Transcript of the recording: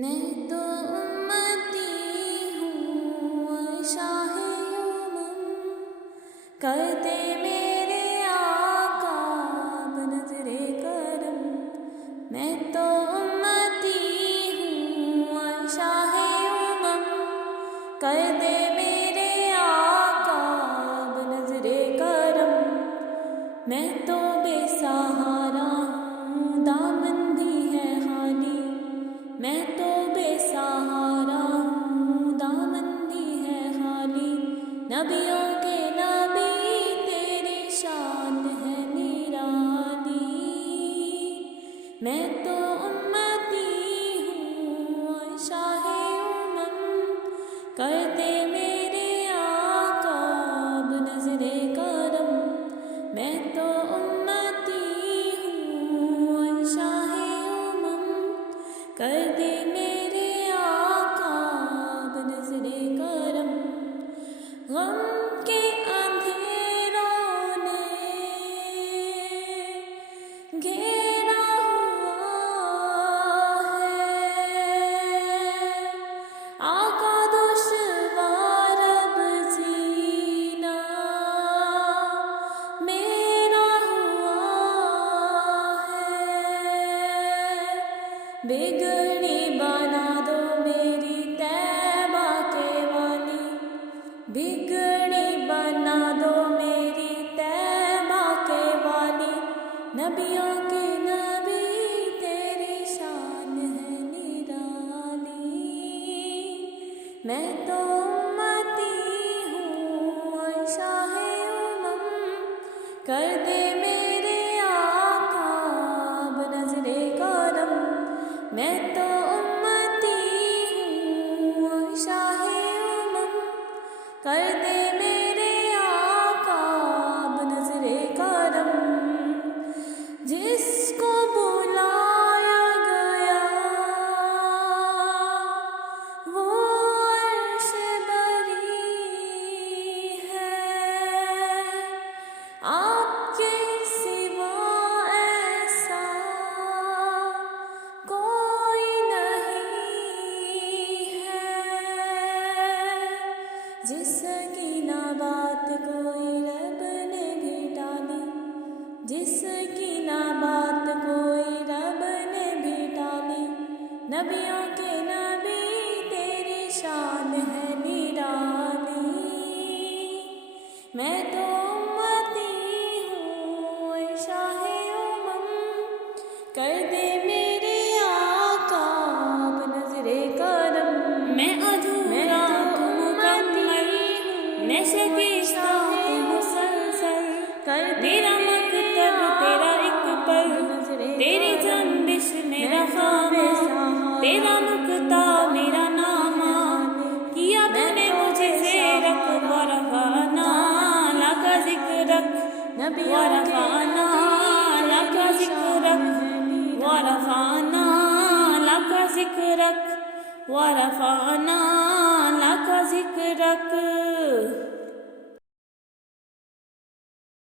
میں تو امتی ہوں شاہ یمن، کرتے میرے آقا بنظر کرم۔ میں تو امتی ہوں شاہ یمن، کرتے میرے آقا بنظر کرم۔ میں تو بے سہارا ہوں، دامن بھی ہے خالی۔ میں تو بے سہارا ہوں، دامن بھی ہے خالی۔ نبیوں کے نبی تیری شان ہے نرالی۔ میں تو امتی ہوں شاہ یمن، کرتے میرے آقا بنظر کرم۔ میں تو امتی ہوں شاہ یمن، کرتے میرے آقا بنظر کرم۔ غم کے اندھیروں نے گھیرا ہوا ہے، آقا دشوار اب جینا میرا ہوا ہے۔ بگڑی بنا دو میری طیبہ کے والی، بگڑی بنا دو میری طیبہ کے والی۔ نبیوں کے نبی تیری شان ہے نرالی۔ میں تو امتی ہوں شاہ یمن، کر دے میرے آقا بنظر کرم۔ میں تو امتی ہوں شاہ یمن، کر دے میرے آقا بنظر کرم۔ جس کو بلایا گیا وہ عرش بری ہے، آپ کے سوا ایسا کوئی نہیں ہے۔ جس کی نہ بات کوئی رب نے بھی ٹالی، جس کی نہ بات کوئی رب نے بھی ٹالی۔ نبیوں کے نبی تیری شان ہے نرالی۔ میں تو امتی ہوں شاہ یمن، کر دے میرے آقا بنظر کرم۔ میں ادھورا تو مکمل، نشے کشتا تو مسلسل، میرا مکتب تیرا ایک پل، تیری جنبش میرا خامہ، تیرا نکتہ میرا نامہ۔ کیا تو نے مجھے زیرک ورفعنا لک ذکرک، ورفعنا لک ذکرک، ورفعنا لک ذکرک، ورفعنا لک ذکرک۔